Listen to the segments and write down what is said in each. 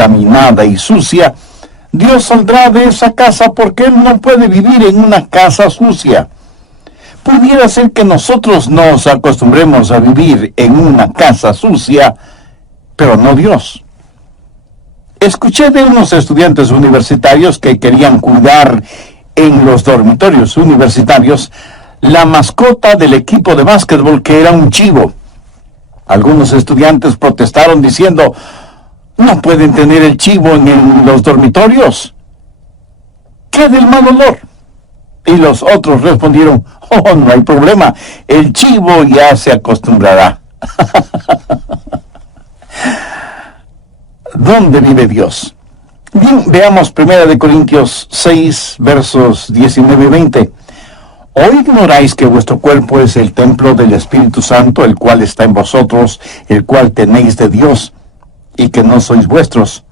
contaminada y sucia, Dios saldrá de esa casa porque Él no puede vivir en una casa sucia. Pudiera ser que nosotros nos acostumbremos a vivir en una casa sucia, pero no Dios. Escuché de unos estudiantes universitarios que querían cuidar en los dormitorios universitarios la mascota del equipo de básquetbol, que era un chivo. Algunos estudiantes protestaron diciendo: no pueden tener el chivo en los dormitorios. ¿Qué del mal olor? Y los otros respondieron: oh, no hay problema, el chivo ya se acostumbrará. ¿Dónde vive Dios? Bien, veamos 1 Corintios 6, versos 19 y 20. ¿O ignoráis que vuestro cuerpo es el templo del Espíritu Santo, el cual está en vosotros, el cual tenéis de Dios, y que no sois vuestros?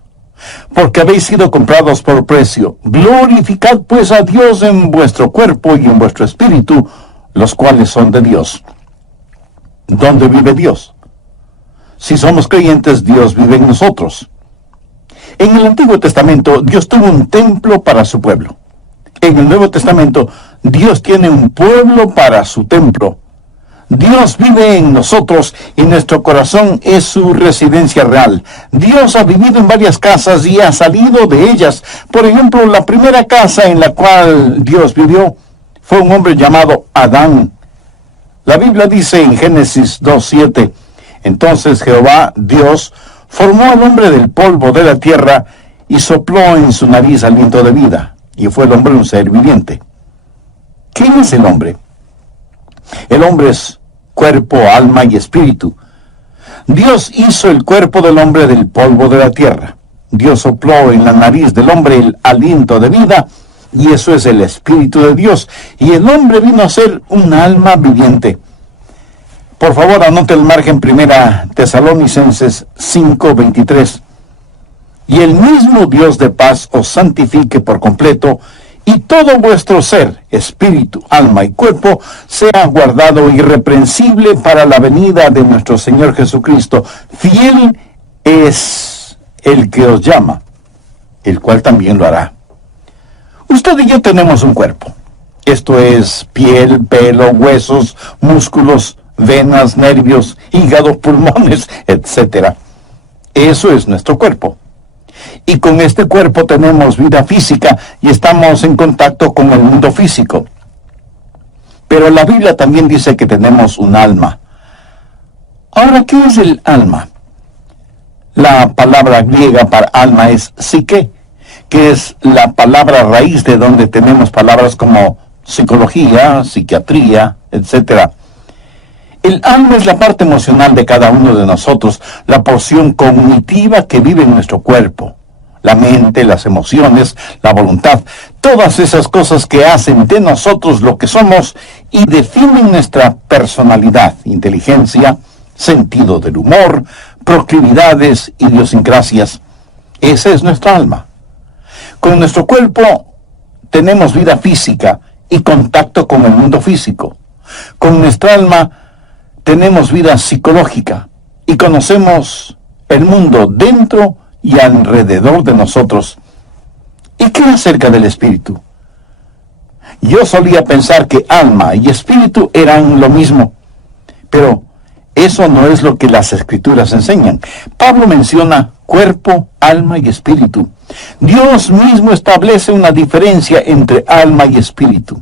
Porque habéis sido comprados por precio. Glorificad pues a Dios en vuestro cuerpo y en vuestro espíritu, los cuales son de Dios. ¿Dónde vive Dios? Si somos creyentes, Dios vive en nosotros. En el Antiguo Testamento, Dios tuvo un templo para su pueblo. En el Nuevo Testamento, Dios tiene un pueblo para su templo. Dios vive en nosotros y nuestro corazón es su residencia real. Dios ha vivido en varias casas y ha salido de ellas. Por ejemplo, la primera casa en la cual Dios vivió fue un hombre llamado Adán. La Biblia dice en Génesis 2:7, entonces Jehová, Dios, formó al hombre del polvo de la tierra y sopló en su nariz aliento de vida, y fue el hombre un ser viviente. ¿Quién es el hombre? El hombre es cuerpo, alma y espíritu. Dios hizo el cuerpo del hombre del polvo de la tierra. Dios sopló en la nariz del hombre el aliento de vida, y eso es el Espíritu de Dios. Y el hombre vino a ser un alma viviente. Por favor, anote el margen 1 Tesalonicenses 5:23. Y el mismo Dios de paz os santifique por completo, y todo vuestro ser, espíritu, alma y cuerpo, sea guardado irreprensible para la venida de nuestro Señor Jesucristo. Fiel es el que os llama, el cual también lo hará. Usted y yo tenemos un cuerpo. Esto es piel, pelo, huesos, músculos, venas, nervios, hígado, pulmones, etc. Eso es nuestro cuerpo. Y con este cuerpo tenemos vida física y estamos en contacto con el mundo físico. Pero la Biblia también dice que tenemos un alma. Ahora, ¿qué es el alma? La palabra griega para alma es psique, que es la palabra raíz de donde tenemos palabras como psicología, psiquiatría, etc. El alma es la parte emocional de cada uno de nosotros, la porción cognitiva que vive en nuestro cuerpo. La mente, las emociones, la voluntad, todas esas cosas que hacen de nosotros lo que somos y definen nuestra personalidad, inteligencia, sentido del humor, proclividades, idiosincrasias. Esa es nuestra alma. Con nuestro cuerpo tenemos vida física y contacto con el mundo físico. Con nuestra alma tenemos vida psicológica y conocemos el mundo dentro y alrededor de nosotros. ¿Y qué acerca del espíritu? Yo solía pensar que alma y espíritu eran lo mismo, pero eso no es lo que las Escrituras enseñan. Pablo menciona cuerpo, alma y espíritu. Dios mismo establece una diferencia entre alma y espíritu.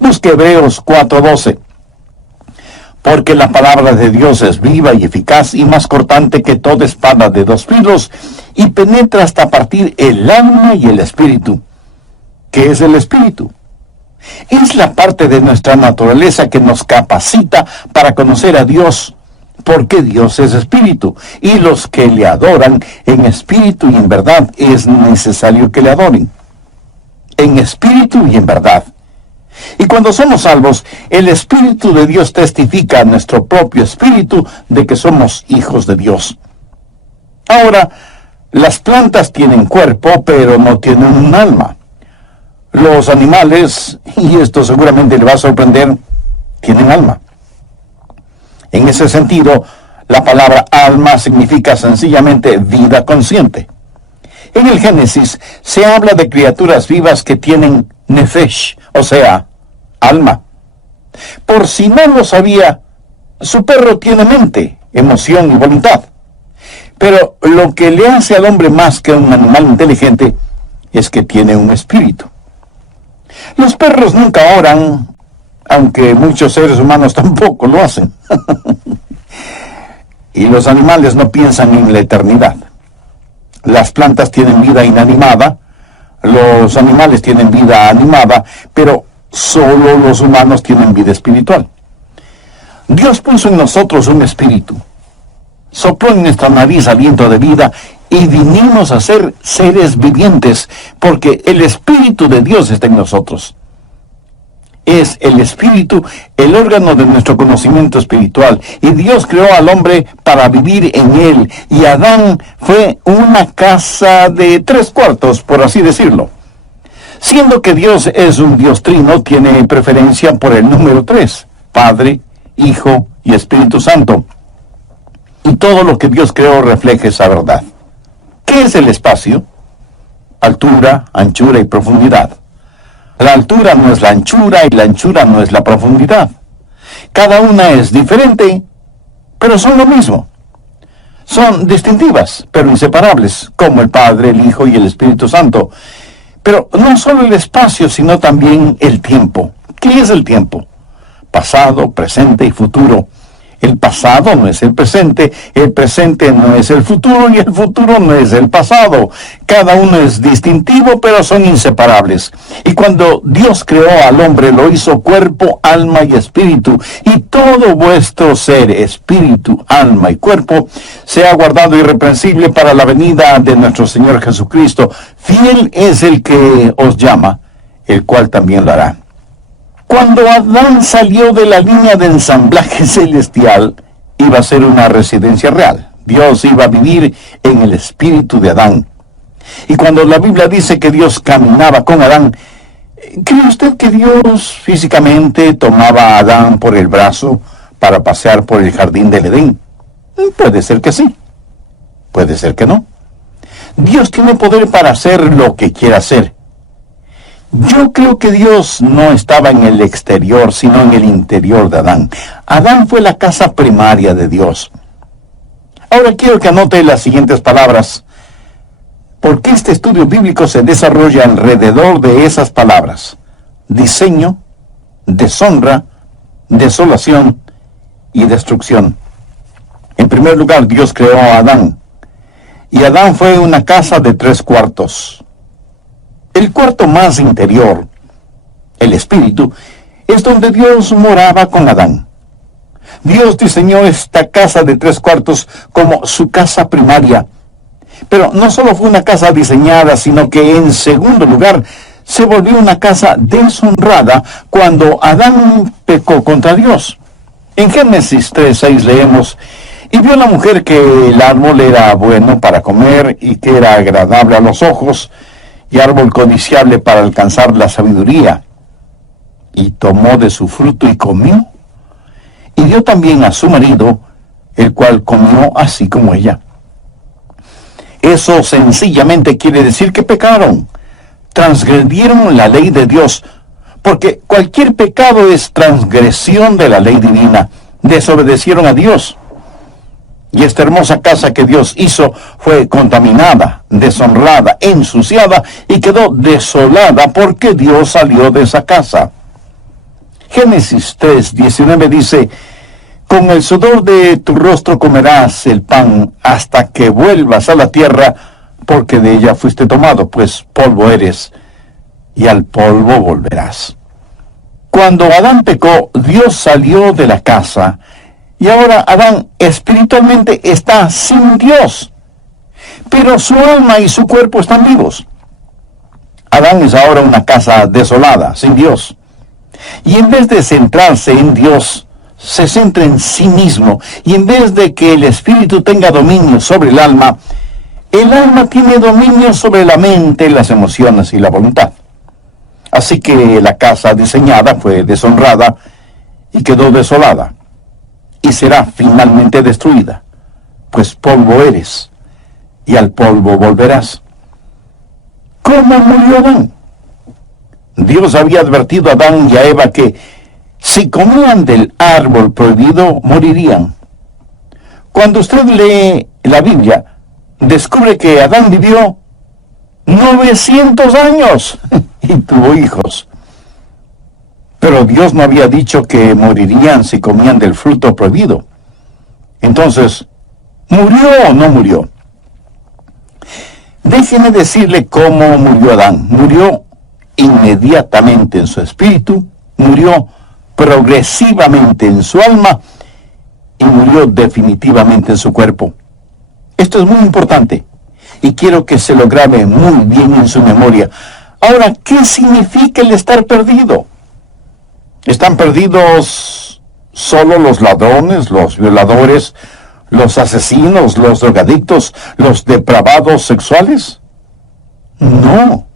Busque Hebreos 4:12. Porque la palabra de Dios es viva y eficaz y más cortante que toda espada de dos filos, y penetra hasta partir el alma y el espíritu. ¿Qué es el espíritu? Es la parte de nuestra naturaleza que nos capacita para conocer a Dios, porque Dios es espíritu, y los que le adoran en espíritu y en verdad es necesario que le adoren. En espíritu y en verdad. Y cuando somos salvos, el Espíritu de Dios testifica a nuestro propio espíritu de que somos hijos de Dios. Ahora, las plantas tienen cuerpo, pero no tienen un alma. Los animales, y esto seguramente le va a sorprender, tienen alma. En ese sentido, la palabra alma significa sencillamente vida consciente. En el Génesis se habla de criaturas vivas que tienen nefesh, o sea, alma. Por si no lo sabía, su perro tiene mente, emoción y voluntad. Pero lo que le hace al hombre más que un animal inteligente es que tiene un espíritu. Los perros nunca oran, aunque muchos seres humanos tampoco lo hacen. Y los animales no piensan en la eternidad. Las plantas tienen vida inanimada, los animales tienen vida animada, pero solo los humanos tienen vida espiritual. Dios puso en nosotros un espíritu, sopló en nuestra nariz aliento de vida y vinimos a ser seres vivientes, porque el Espíritu de Dios está en nosotros. Es el Espíritu el órgano de nuestro conocimiento espiritual, y Dios creó al hombre para vivir en él, y Adán fue una casa de 3/4, por así decirlo. Siendo que Dios es un Dios trino, tiene preferencia por el número 3, Padre, Hijo y Espíritu Santo. Y todo lo que Dios creó refleja esa verdad. ¿Qué es el espacio? Altura, anchura y profundidad. La altura no es la anchura y la anchura no es la profundidad. Cada una es diferente, pero son lo mismo. Son distintivas, pero inseparables, como el Padre, el Hijo y el Espíritu Santo. Pero no solo el espacio, sino también el tiempo. ¿Qué es el tiempo? Pasado, presente y futuro. El pasado no es el presente no es el futuro y el futuro no es el pasado. Cada uno es distintivo, pero son inseparables. Y cuando Dios creó al hombre, lo hizo cuerpo, alma y espíritu. Y todo vuestro ser, espíritu, alma y cuerpo, sea guardado irreprensible para la venida de nuestro Señor Jesucristo. Fiel es el que os llama, el cual también lo hará. Cuando Adán salió de la línea de ensamblaje celestial, iba a ser una residencia real. Dios iba a vivir en el espíritu de Adán. Y cuando la Biblia dice que Dios caminaba con Adán, ¿cree usted que Dios físicamente tomaba a Adán por el brazo para pasear por el jardín del Edén? Puede ser que sí, puede ser que no. Dios tiene poder para hacer lo que quiera hacer. Yo creo que Dios no estaba en el exterior, sino en el interior de Adán. Adán fue la casa primaria de Dios. Ahora quiero que anote las siguientes palabras, porque este estudio bíblico se desarrolla alrededor de esas palabras: diseño, deshonra, desolación y destrucción. En primer lugar, Dios creó a Adán, y Adán fue una casa de 3/4. El cuarto más interior, el espíritu, es donde Dios moraba con Adán. Dios diseñó esta casa de 3/4 como su casa primaria. Pero no solo fue una casa diseñada, sino que en segundo lugar se volvió una casa deshonrada cuando Adán pecó contra Dios. En Génesis 3:6 leemos: y vio la mujer que el árbol era bueno para comer y que era agradable a los ojos, y árbol codiciable para alcanzar la sabiduría. Y tomó de su fruto y comió, y dio también a su marido, el cual comió así como ella. Eso sencillamente quiere decir que pecaron, transgredieron la ley de Dios, porque cualquier pecado es transgresión de la ley divina. Desobedecieron a Dios. Y esta hermosa casa que Dios hizo fue contaminada, deshonrada, ensuciada y quedó desolada porque Dios salió de esa casa. Génesis 3:19 dice: con el sudor de tu rostro comerás el pan hasta que vuelvas a la tierra, porque de ella fuiste tomado, pues polvo eres, y al polvo volverás. Cuando Adán pecó, Dios salió de la casa, y ahora Adán espiritualmente está sin Dios, pero su alma y su cuerpo están vivos. Adán es ahora una casa desolada, sin Dios. Y en vez de centrarse en Dios, se centra en sí mismo. Y en vez de que el espíritu tenga dominio sobre el alma tiene dominio sobre la mente, las emociones y la voluntad. Así que la casa diseñada fue deshonrada y quedó desolada. Y será finalmente destruida, pues polvo eres, y al polvo volverás. ¿Cómo murió Adán? Dios había advertido a Adán y a Eva que si comían del árbol prohibido, morirían. Cuando usted lee la Biblia, descubre que Adán vivió 900 años y tuvo hijos. Pero Dios no había dicho que morirían si comían del fruto prohibido. Entonces, ¿murió o no murió? Déjeme decirle cómo murió Adán. Murió inmediatamente en su espíritu, murió progresivamente en su alma y murió definitivamente en su cuerpo. Esto es muy importante y quiero que se lo grabe muy bien en su memoria. Ahora, ¿qué significa el estar perdido? ¿Están perdidos solo los ladrones, los violadores, los asesinos, los drogadictos, los depravados sexuales? No.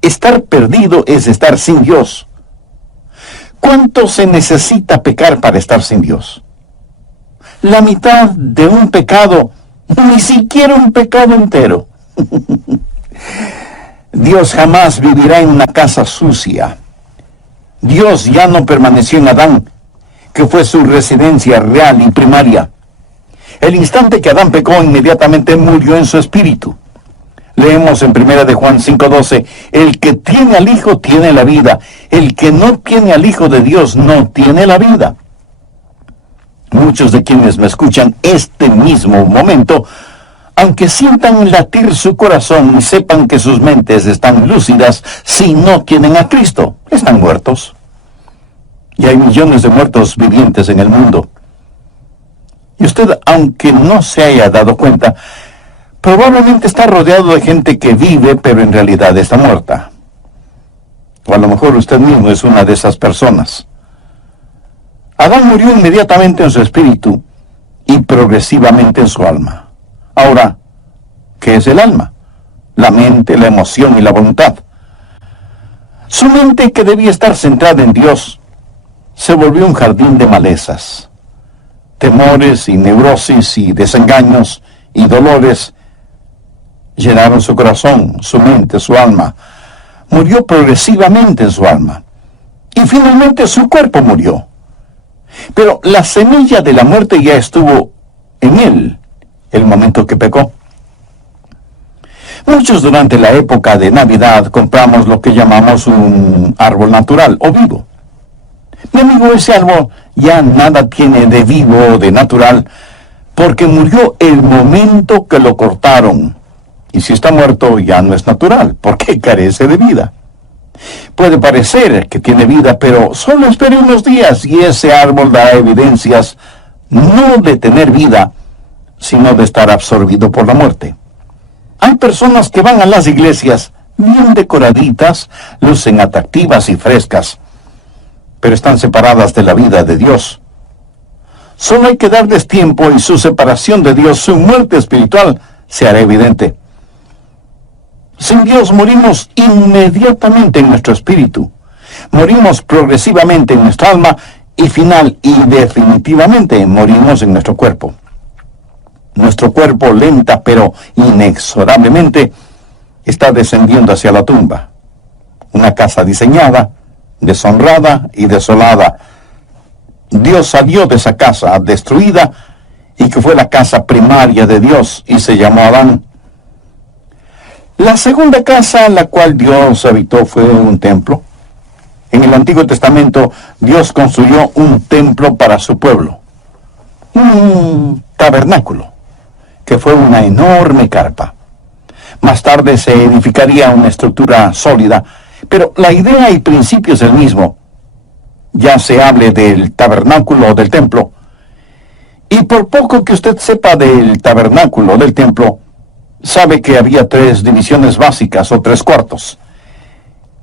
Estar perdido es estar sin Dios. ¿Cuánto se necesita pecar para estar sin Dios? La mitad de un pecado, ni siquiera un pecado entero. Dios jamás vivirá en una casa sucia. Dios ya no permaneció en Adán, que fue su residencia real y primaria. El instante que Adán pecó, inmediatamente murió en su espíritu. Leemos en 1 de Juan 5:12, el que tiene al Hijo tiene la vida, el que no tiene al Hijo de Dios no tiene la vida. Muchos de quienes me escuchan este mismo momento, aunque sientan latir su corazón y sepan que sus mentes están lúcidas, si no tienen a Cristo, están muertos. Y hay millones de muertos vivientes en el mundo. Y usted, aunque no se haya dado cuenta, probablemente está rodeado de gente que vive, pero en realidad está muerta. O a lo mejor usted mismo es una de esas personas. Adán murió inmediatamente en su espíritu y progresivamente en su alma. Ahora, ¿qué es el alma? La mente, la emoción y la voluntad. Su mente, que debía estar centrada en Dios, se volvió un jardín de malezas. Temores y neurosis y desengaños y dolores llenaron su corazón, su mente, su alma. Murió progresivamente en su alma. Y finalmente su cuerpo murió. Pero la semilla de la muerte ya estuvo en él el momento que pecó. Muchos durante la época de Navidad compramos lo que llamamos un árbol natural o vivo. Mi amigo, ese árbol ya nada tiene de vivo o de natural, porque murió el momento que lo cortaron. Y si está muerto, ya no es natural, porque carece de vida. Puede parecer que tiene vida, pero solo espere unos días y ese árbol dará evidencias no de tener vida, sino de estar absorbido por la muerte. Hay personas que van a las iglesias bien decoraditas, lucen atractivas y frescas, pero están separadas de la vida de Dios. Solo hay que darles tiempo y su separación de Dios, su muerte espiritual, se hará evidente. Sin Dios morimos inmediatamente en nuestro espíritu. Morimos progresivamente en nuestra alma y final y definitivamente morimos en nuestro cuerpo. Nuestro cuerpo lenta pero inexorablemente está descendiendo hacia la tumba. Una casa diseñada, deshonrada y desolada. Dios salió de esa casa destruida y que fue la casa primaria de Dios y se llamó Adán. La segunda casa en la cual Dios habitó fue un templo. En el Antiguo Testamento Dios construyó un templo para su pueblo. Un tabernáculo, que fue una enorme carpa. Más tarde se edificaría una estructura sólida, pero la idea y principio es el mismo. Ya se hable del tabernáculo o del templo. Y por poco que usted sepa del tabernáculo o del templo, sabe que había 3 divisiones básicas o 3 cuartos.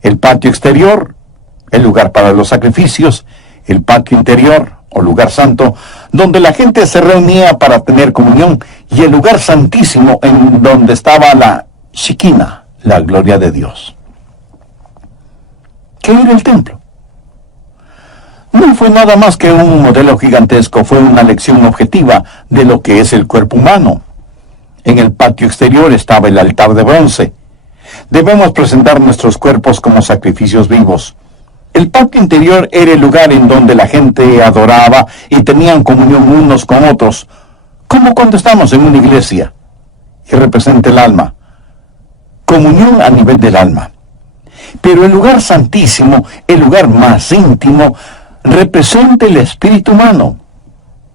El patio exterior, el lugar para los sacrificios, el patio interior o lugar santo, donde la gente se reunía para tener comunión, y el lugar santísimo en donde estaba la Shekinah, la gloria de Dios. ¿Qué era el templo? No fue nada más que un modelo gigantesco, fue una lección objetiva de lo que es el cuerpo humano. En el patio exterior estaba el altar de bronce. debemos presentar nuestros cuerpos como sacrificios vivos. El patio interior era el lugar en donde la gente adoraba y tenían comunión unos con otros, como cuando estamos en una iglesia, y representa el alma. Comunión a nivel del alma. Pero el lugar santísimo, el lugar más íntimo, representa el espíritu humano.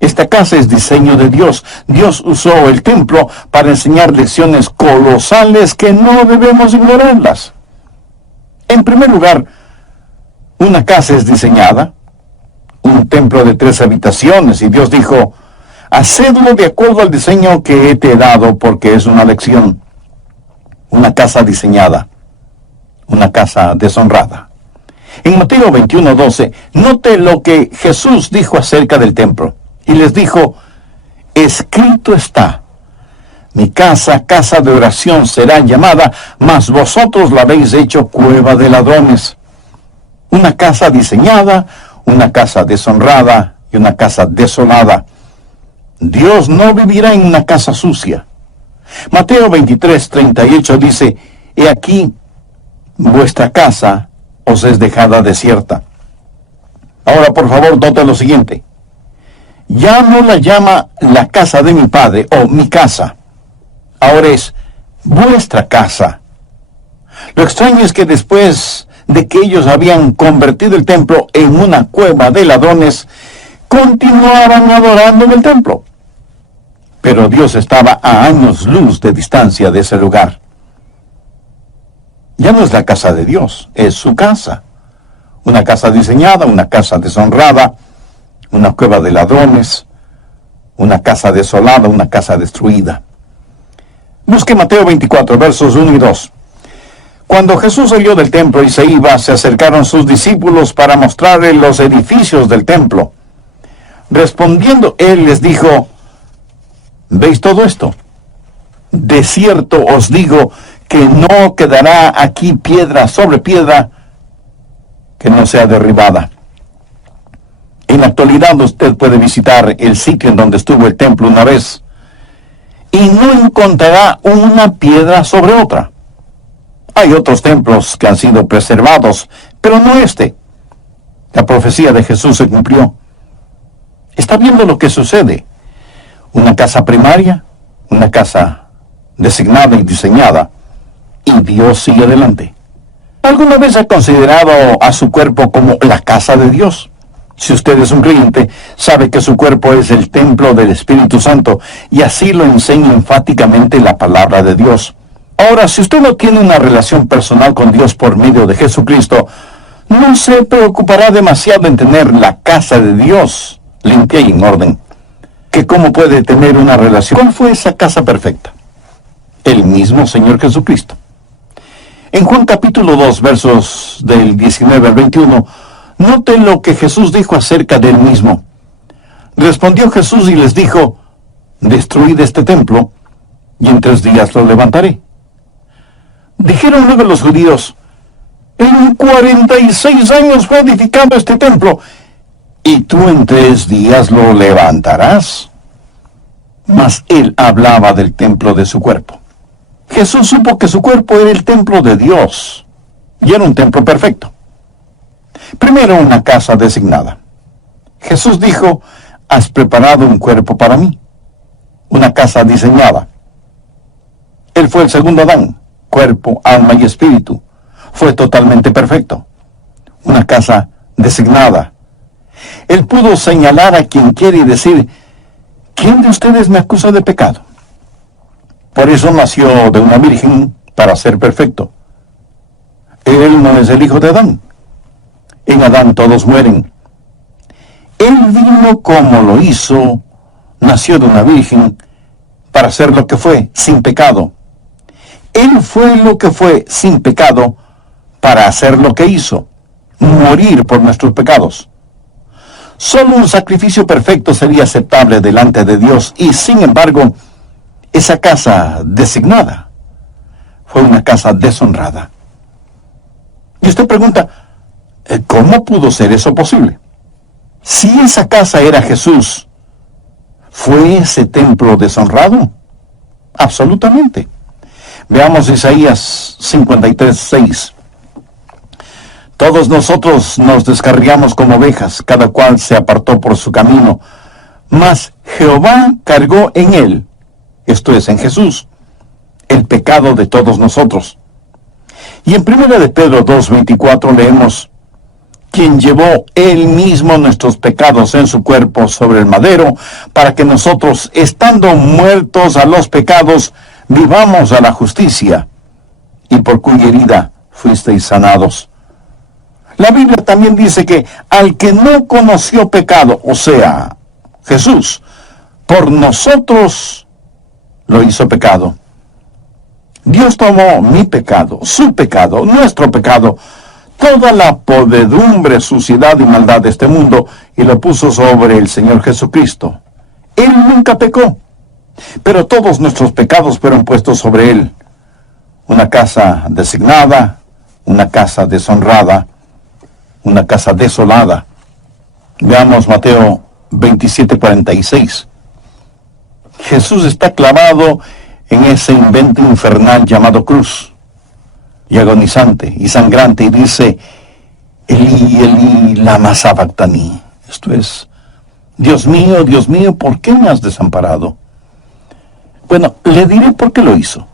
Esta casa es diseño de Dios. Dios usó el templo para enseñar lecciones colosales que no debemos ignorarlas. En primer lugar, una casa es diseñada, un templo de 3 habitaciones, y Dios dijo, hacedlo de acuerdo al diseño que te he dado, porque es una lección. Una casa diseñada, una casa deshonrada. En Mateo 21:12, note lo que Jesús dijo acerca del templo. Y les dijo, escrito está, mi casa, casa de oración será llamada, mas vosotros la habéis hecho cueva de ladrones. Una casa diseñada, una casa deshonrada y una casa desolada. Dios no vivirá en una casa sucia. Mateo 23:38 dice, he aquí, vuestra casa os es dejada desierta. Ahora, por favor, note lo siguiente. Ya no la llama la casa de mi padre o mi casa. Ahora es vuestra casa. Lo extraño es que después de que ellos habían convertido el templo en una cueva de ladrones, continuaban adorando en el templo. Pero Dios estaba a años luz de distancia de ese lugar. Ya no es la casa de Dios, es su casa. Una casa diseñada, una casa deshonrada, una cueva de ladrones, una casa desolada, una casa destruida. Busque Mateo 24, versos 1 y 2. Cuando Jesús salió del templo y se iba, se acercaron sus discípulos para mostrarle los edificios del templo. Respondiendo él les dijo, ¿veis todo esto? De cierto os digo que no quedará aquí piedra sobre piedra que no sea derribada. En la actualidad usted puede visitar el sitio en donde estuvo el templo una vez y no encontrará una piedra sobre otra. Hay otros templos que han sido preservados, pero no este. La profecía de Jesús se cumplió. Está viendo lo que sucede. Una casa primaria, una casa designada y diseñada, y Dios sigue adelante. ¿Alguna vez ha considerado a su cuerpo como la casa de Dios? Si usted es un creyente, sabe que su cuerpo es el templo del Espíritu Santo, y así lo enseña enfáticamente la palabra de Dios. Ahora, si usted no tiene una relación personal con Dios por medio de Jesucristo, no se preocupará demasiado en tener la casa de Dios limpia y en orden. ¿Que cómo puede tener una relación? ¿Cuál fue esa casa perfecta? El mismo Señor Jesucristo. En Juan capítulo 2, versos del 19 al 21, note lo que Jesús dijo acerca del mismo. Respondió Jesús y les dijo, destruid este templo, y en 3 días lo levantaré. Dijeron luego los judíos, en 46 años fue edificado este templo, y tú en 3 días lo levantarás. Mas él hablaba del templo de su cuerpo. Jesús supo que su cuerpo era el templo de Dios, y era un templo perfecto. Primero, una casa designada. Jesús dijo, has preparado un cuerpo para mí, una casa diseñada. Él fue el segundo Adán, cuerpo, alma y espíritu. Fue totalmente perfecto. Una casa designada. Él pudo señalar a quien quiere y decir, ¿quién de ustedes me acusa de pecado? Por eso nació de una virgen para ser perfecto. Él no es el hijo de Adán. En Adán todos mueren. Él vino como lo hizo, nació de una virgen para ser lo que fue, sin pecado. Él fue lo que fue, sin pecado, para hacer lo que hizo, morir por nuestros pecados. Solo un sacrificio perfecto sería aceptable delante de Dios, y sin embargo, esa casa designada fue una casa deshonrada. Y usted pregunta, ¿cómo pudo ser eso posible? Si esa casa era Jesús, ¿fue ese templo deshonrado? Absolutamente. Veamos Isaías 53:6. Todos nosotros nos descarriamos como ovejas, cada cual se apartó por su camino, mas Jehová cargó en él, esto es, en Jesús, el pecado de todos nosotros. Y en 1 de Pedro 2:24 leemos: quien llevó él mismo nuestros pecados en su cuerpo sobre el madero, para que nosotros, estando muertos a los pecados, vivamos a la justicia, y por cuya herida fuisteis sanados. La Biblia también dice que al que no conoció pecado, o sea, Jesús, por nosotros lo hizo pecado. Dios tomó mi pecado, su pecado, nuestro pecado, toda la podredumbre, suciedad y maldad de este mundo, y lo puso sobre el Señor Jesucristo. Él nunca pecó, pero todos nuestros pecados fueron puestos sobre Él. Una casa designada, una casa deshonrada, una casa desolada. Veamos Mateo 27:46. Jesús está clavado en ese invento infernal llamado cruz, y agonizante y sangrante, y dice: Elí, Elí, lama sabactani. Esto es: Dios mío, ¿por qué me has desamparado? Bueno, le diré por qué lo hizo.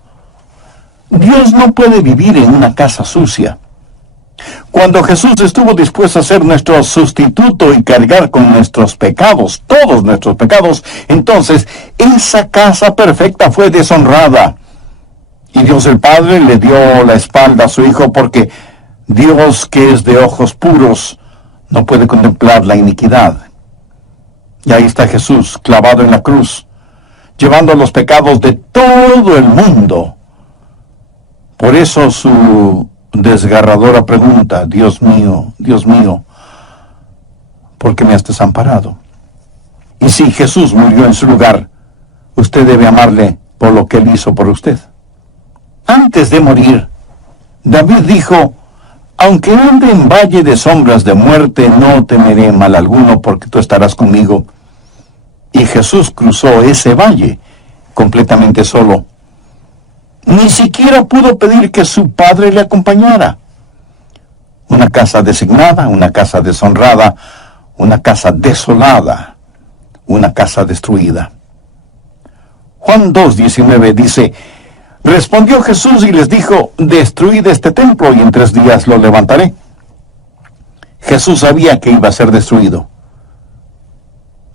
Dios no puede vivir en una casa sucia. Cuando Jesús estuvo dispuesto a ser nuestro sustituto y cargar con nuestros pecados, todos nuestros pecados, entonces esa casa perfecta fue deshonrada. Y Dios el Padre le dio la espalda a su Hijo, porque Dios, que es de ojos puros, no puede contemplar la iniquidad. Y ahí está Jesús, clavado en la cruz, llevando los pecados de todo el mundo. Por eso su desgarradora pregunta: Dios mío, ¿por qué me has desamparado? Y si Jesús murió en su lugar, usted debe amarle por lo que Él hizo por usted. Antes de morir, David dijo: aunque ande en valle de sombras de muerte, no temeré mal alguno, porque tú estarás conmigo. Y Jesús cruzó ese valle completamente solo. Ni siquiera pudo pedir que su Padre le acompañara. Una casa designada, una casa deshonrada, una casa desolada, una casa destruida. Juan 2:19 dice: respondió Jesús y les dijo: destruid este templo y en 3 días lo levantaré. Jesús sabía que iba a ser destruido.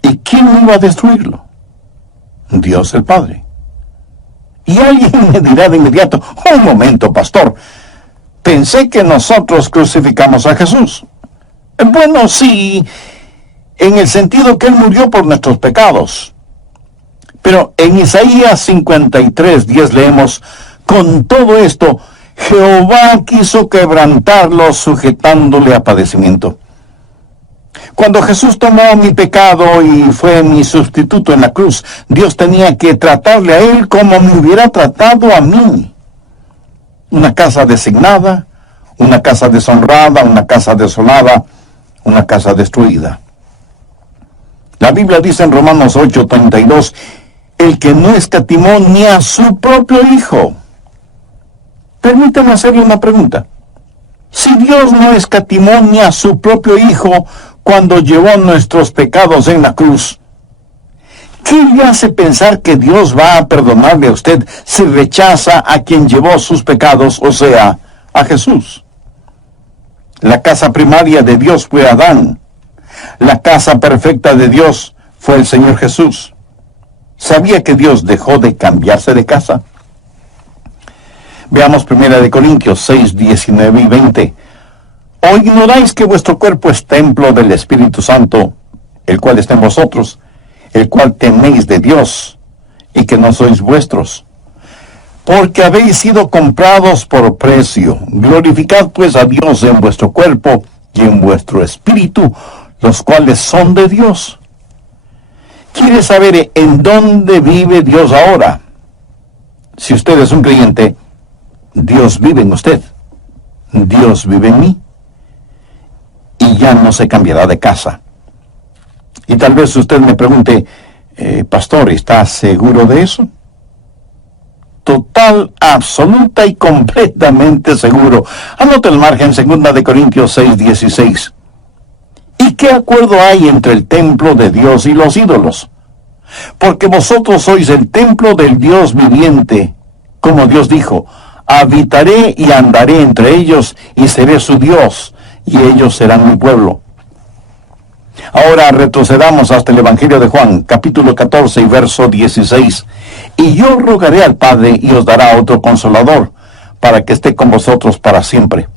¿Y quién iba a destruirlo? Dios el Padre. Y alguien me dirá de inmediato: un momento, pastor, pensé que nosotros crucificamos a Jesús. Bueno, sí, en el sentido que Él murió por nuestros pecados. Pero en Isaías 53:10 leemos: con todo esto, Jehová quiso quebrantarlo, sujetándole a padecimiento. Cuando Jesús tomó mi pecado y fue mi sustituto en la cruz, Dios tenía que tratarle a Él como me hubiera tratado a mí. Una casa designada, una casa deshonrada, una casa desolada, una casa destruida. La Biblia dice en Romanos 8:32: el que no escatimó ni a su propio Hijo. Permítame hacerle una pregunta. Si Dios no escatimó ni a su propio Hijo cuando llevó nuestros pecados en la cruz, ¿qué le hace pensar que Dios va a perdonarle a usted si rechaza a quien llevó sus pecados, o sea, a Jesús? La casa primaria de Dios fue Adán. La casa perfecta de Dios fue el Señor Jesús. ¿Sabía que Dios dejó de cambiarse de casa? Veamos 1 Corintios 6, 19 y 20. ¿O ignoráis que vuestro cuerpo es templo del Espíritu Santo, el cual está en vosotros, el cual teméis de Dios, y que no sois vuestros? Porque habéis sido comprados por precio. Glorificad pues a Dios en vuestro cuerpo y en vuestro espíritu, los cuales son de Dios. ¿Quiere saber en dónde vive Dios ahora? Si usted es un creyente, Dios vive en usted. Dios vive en mí. Y ya no se cambiará de casa. Y tal vez usted me pregunte: pastor, ¿está seguro de eso? total, absoluta y completamente seguro. Anota el margen, 2 Corintios 6:16. ¿Y qué acuerdo hay entre el templo de Dios y los ídolos? Porque vosotros sois el templo del Dios viviente, como Dios dijo, habitaré y andaré entre ellos y seré su Dios, y ellos serán mi pueblo. Ahora retrocedamos hasta el Evangelio de Juan, capítulo 14 y verso 16. Y yo rogaré al Padre y os dará otro consolador, para que esté con vosotros para siempre.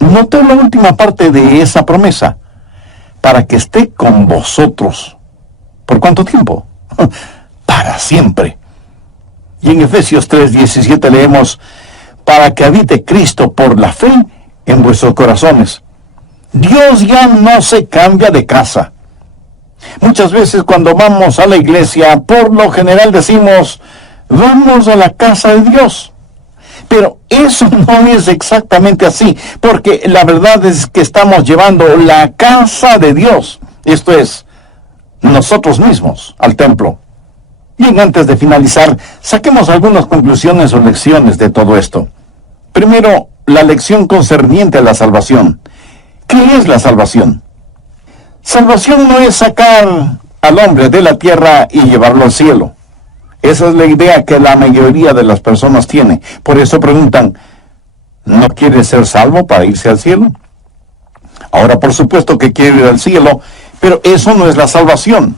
Notó la última parte de esa promesa, para que esté con vosotros. ¿Por cuánto tiempo? Para siempre. Y en Efesios 3:17 leemos, para que habite Cristo por la fe en vuestros corazones. Dios ya no se cambia de casa. Muchas veces cuando vamos a la iglesia, por lo general decimos, vamos a la casa de Dios. Pero eso no es exactamente así, porque la verdad es que estamos llevando la casa de Dios, esto es, nosotros mismos, al templo. Bien, antes de finalizar, saquemos algunas conclusiones o lecciones de todo esto. Primero, la lección concerniente a la salvación. ¿Qué es la salvación? Salvación no es sacar al hombre de la tierra y llevarlo al cielo. Esa es la idea que la mayoría de las personas tiene. Por eso preguntan, ¿no quiere ser salvo para irse al cielo? Ahora, por supuesto que quiere ir al cielo, pero eso no es la salvación.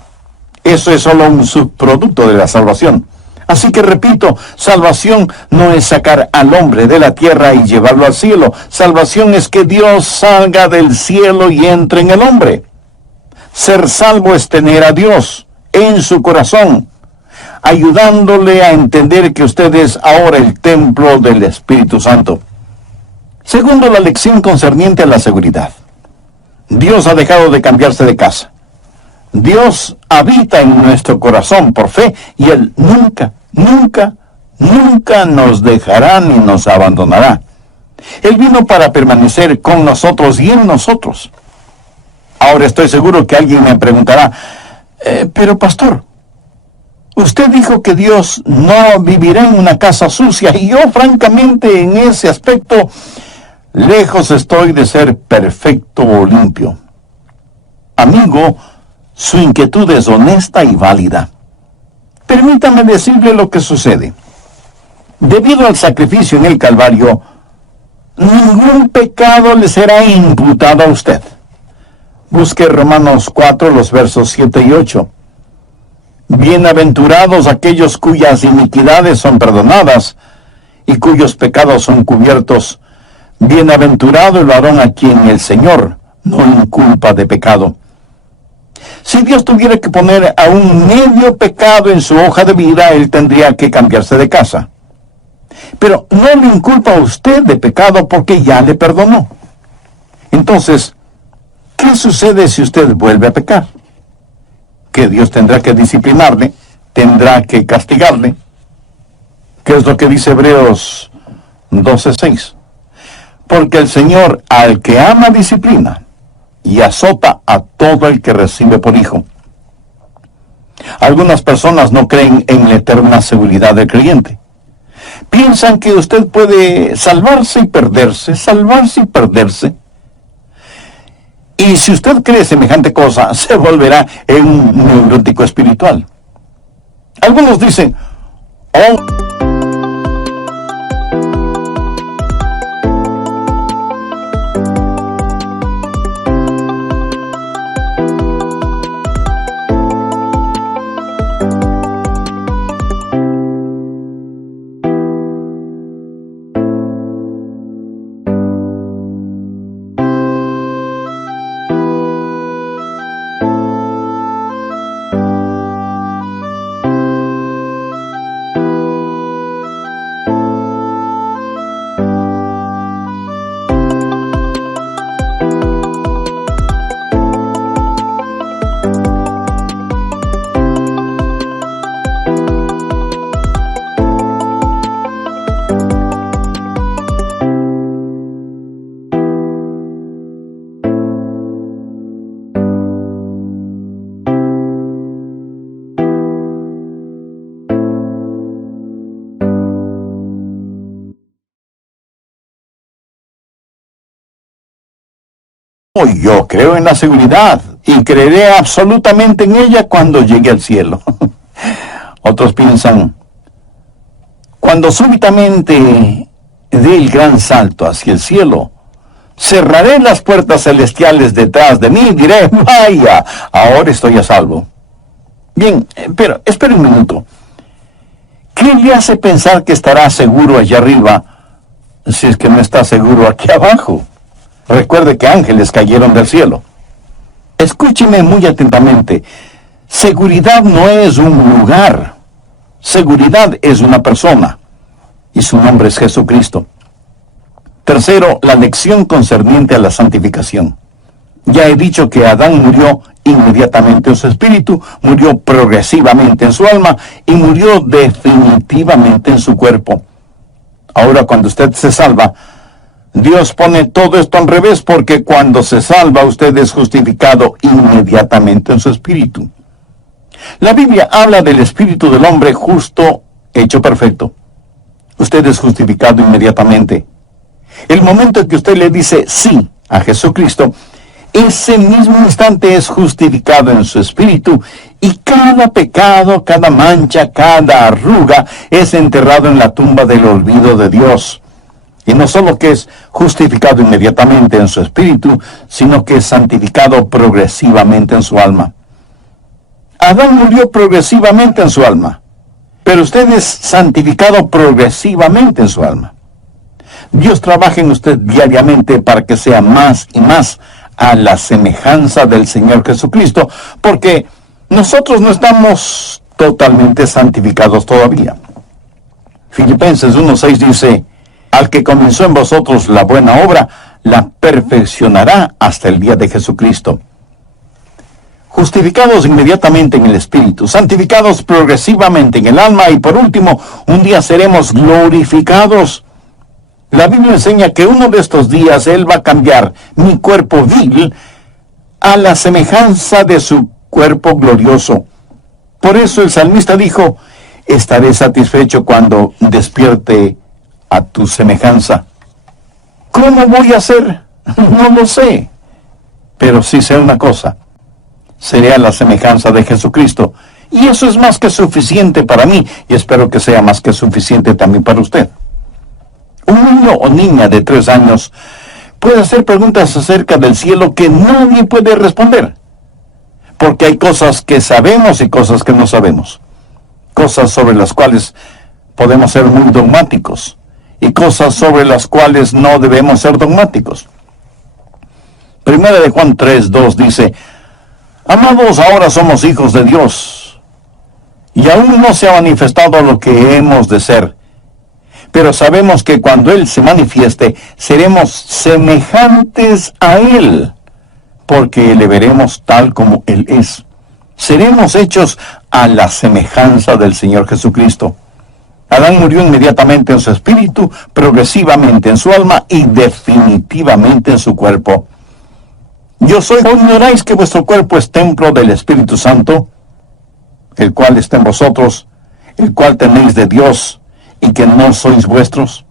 Eso es solo un subproducto de la salvación. Así que repito, salvación no es sacar al hombre de la tierra y llevarlo al cielo. Salvación es que Dios salga del cielo y entre en el hombre. Ser salvo es tener a Dios en su corazón, ayudándole a entender que usted es ahora el templo del Espíritu Santo. Segundo, la lección concerniente a la seguridad. Dios ha dejado de cambiarse de casa. Dios habita en nuestro corazón por fe y Él nunca nos dejará ni nos abandonará. Él vino para permanecer con nosotros y en nosotros. Ahora estoy seguro que alguien me preguntará, pero pastor, usted dijo que Dios no vivirá en una casa sucia, y yo francamente en ese aspecto lejos estoy de ser perfecto o limpio. Amigo, su inquietud es honesta y válida. Permítame decirle lo que sucede. Debido al sacrificio en el Calvario, ningún pecado le será imputado a usted. Busque Romanos 4, los versos 7 y 8. Bienaventurados aquellos cuyas iniquidades son perdonadas y cuyos pecados son cubiertos. Bienaventurado el varón a quien el Señor no inculpa de pecado. Si Dios tuviera que poner a un medio pecado en su hoja de vida, Él tendría que cambiarse de casa. Pero no le inculpa a usted de pecado porque ya le perdonó. Entonces, ¿qué sucede si usted vuelve a pecar? Que Dios tendrá que disciplinarle, tendrá que castigarle. ¿Qué es lo que dice Hebreos 12:6? Porque el Señor al que ama disciplina y azota a todo el que recibe por hijo. Algunas personas no creen en la eterna seguridad del creyente. Piensan que usted puede salvarse y perderse, salvarse y perderse. Y si usted cree semejante cosa, se volverá en un neurótico espiritual. Algunos dicen, oh, Yo creo en la seguridad y creeré absolutamente en ella cuando llegue al cielo. Otros piensan, cuando súbitamente dé el gran salto hacia el cielo, cerraré las puertas celestiales detrás de mí y diré, vaya, ahora estoy a salvo. Bien, pero espere un minuto. ¿Qué le hace pensar que estará seguro allá arriba si es que no está seguro aquí abajo? Recuerde que ángeles cayeron del cielo. Escúcheme muy atentamente. Seguridad no es un lugar. Seguridad es una persona. Y su nombre es Jesucristo. Tercero, la lección concerniente a la santificación. Ya he dicho que Adán murió inmediatamente en su espíritu, murió progresivamente en su alma y murió definitivamente en su cuerpo. Ahora, cuando usted se salva, Dios pone todo esto al revés, porque cuando se salva usted es justificado inmediatamente en su espíritu. La Biblia habla del espíritu del hombre justo, hecho perfecto. Usted es justificado inmediatamente. El momento en que usted le dice sí a Jesucristo, ese mismo instante es justificado en su espíritu y cada pecado, cada mancha, cada arruga es enterrado en la tumba del olvido de Dios. Y no solo que es justificado inmediatamente en su espíritu, sino que es santificado progresivamente en su alma. Adán murió progresivamente en su alma, pero usted es santificado progresivamente en su alma. Dios trabaja en usted diariamente para que sea más y más a la semejanza del Señor Jesucristo, porque nosotros no estamos totalmente santificados todavía. Filipenses 1:6 dice, al que comenzó en vosotros la buena obra, la perfeccionará hasta el día de Jesucristo. Justificados inmediatamente en el Espíritu, santificados progresivamente en el alma y por último, un día seremos glorificados. La Biblia enseña que uno de estos días Él va a cambiar mi cuerpo vil a la semejanza de su cuerpo glorioso. Por eso el salmista dijo, estaré satisfecho cuando despierte a tu semejanza. ¿Cómo voy a hacer? No lo sé. Pero sí sé una cosa. Seré a la semejanza de Jesucristo. Y eso es más que suficiente para mí. Y espero que sea más que suficiente también para usted. Un niño o niña de 3 años puede hacer preguntas acerca del cielo que nadie puede responder. Porque hay cosas que sabemos y cosas que no sabemos. Cosas sobre las cuales podemos ser muy dogmáticos. Y cosas sobre las cuales no debemos ser dogmáticos. Primera de Juan 3:2 dice, amados, ahora somos hijos de Dios, y aún no se ha manifestado lo que hemos de ser. Pero sabemos que cuando Él se manifieste, seremos semejantes a Él, porque le veremos tal como Él es. Seremos hechos a la semejanza del Señor Jesucristo. Adán murió inmediatamente en su espíritu, progresivamente en su alma y definitivamente en su cuerpo. Yo soy, ¿no ignoráis que vuestro cuerpo es templo del Espíritu Santo, el cual está en vosotros, el cual tenéis de Dios, y que no sois vuestros?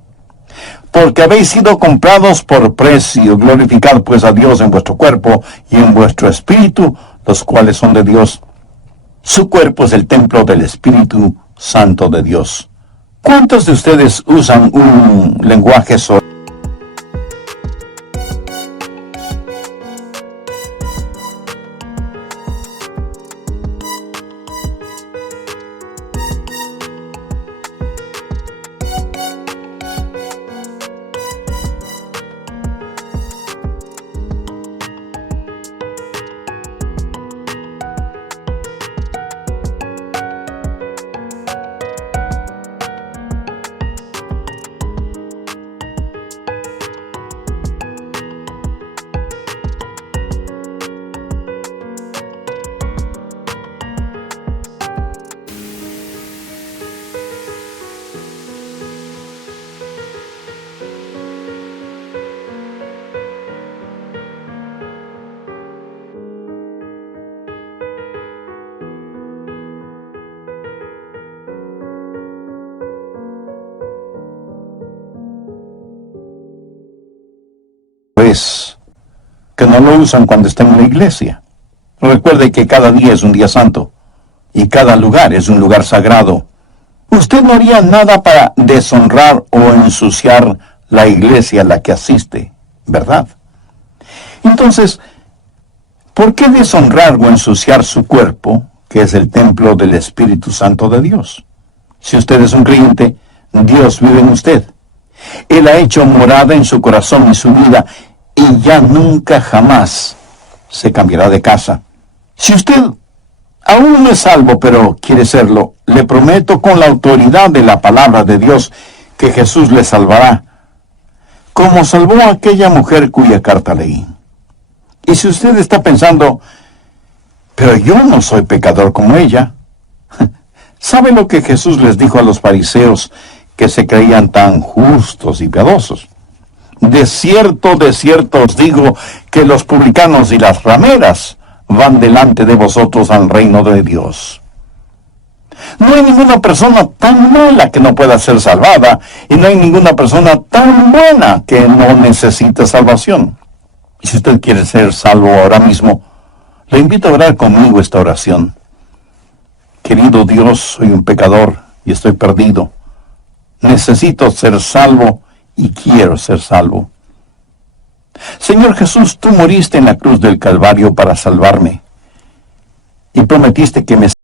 Porque habéis sido comprados por precio. Glorificad pues a Dios en vuestro cuerpo y en vuestro espíritu, los cuales son de Dios. Su cuerpo es el templo del Espíritu Santo de Dios. ¿Cuántos de ustedes usan un lenguaje sobre que no lo usan cuando están en la iglesia. Recuerde que cada día es un día santo y cada lugar es un lugar sagrado. Usted no haría nada para deshonrar o ensuciar la iglesia a la que asiste, ¿verdad? Entonces, ¿por qué deshonrar o ensuciar su cuerpo, que es el templo del Espíritu Santo de Dios? Si usted es un creyente, Dios vive en usted. Él ha hecho morada en su corazón y su vida, y ya nunca jamás se cambiará de casa. Si usted aún no es salvo, pero quiere serlo, le prometo con la autoridad de la palabra de Dios que Jesús le salvará, como salvó a aquella mujer cuya carta leí. Y si usted está pensando, pero yo no soy pecador como ella, ¿sabe lo que Jesús les dijo a los fariseos que se creían tan justos y piadosos? De cierto os digo que los publicanos y las rameras van delante de vosotros al reino de Dios. No hay ninguna persona tan mala que no pueda ser salvada, y no hay ninguna persona tan buena que no necesite salvación. Y si usted quiere ser salvo ahora mismo, le invito a orar conmigo esta oración. Querido Dios, soy un pecador y estoy perdido. Necesito ser salvo y quiero ser salvo. Señor Jesús, tú moriste en la cruz del Calvario para salvarme y prometiste que me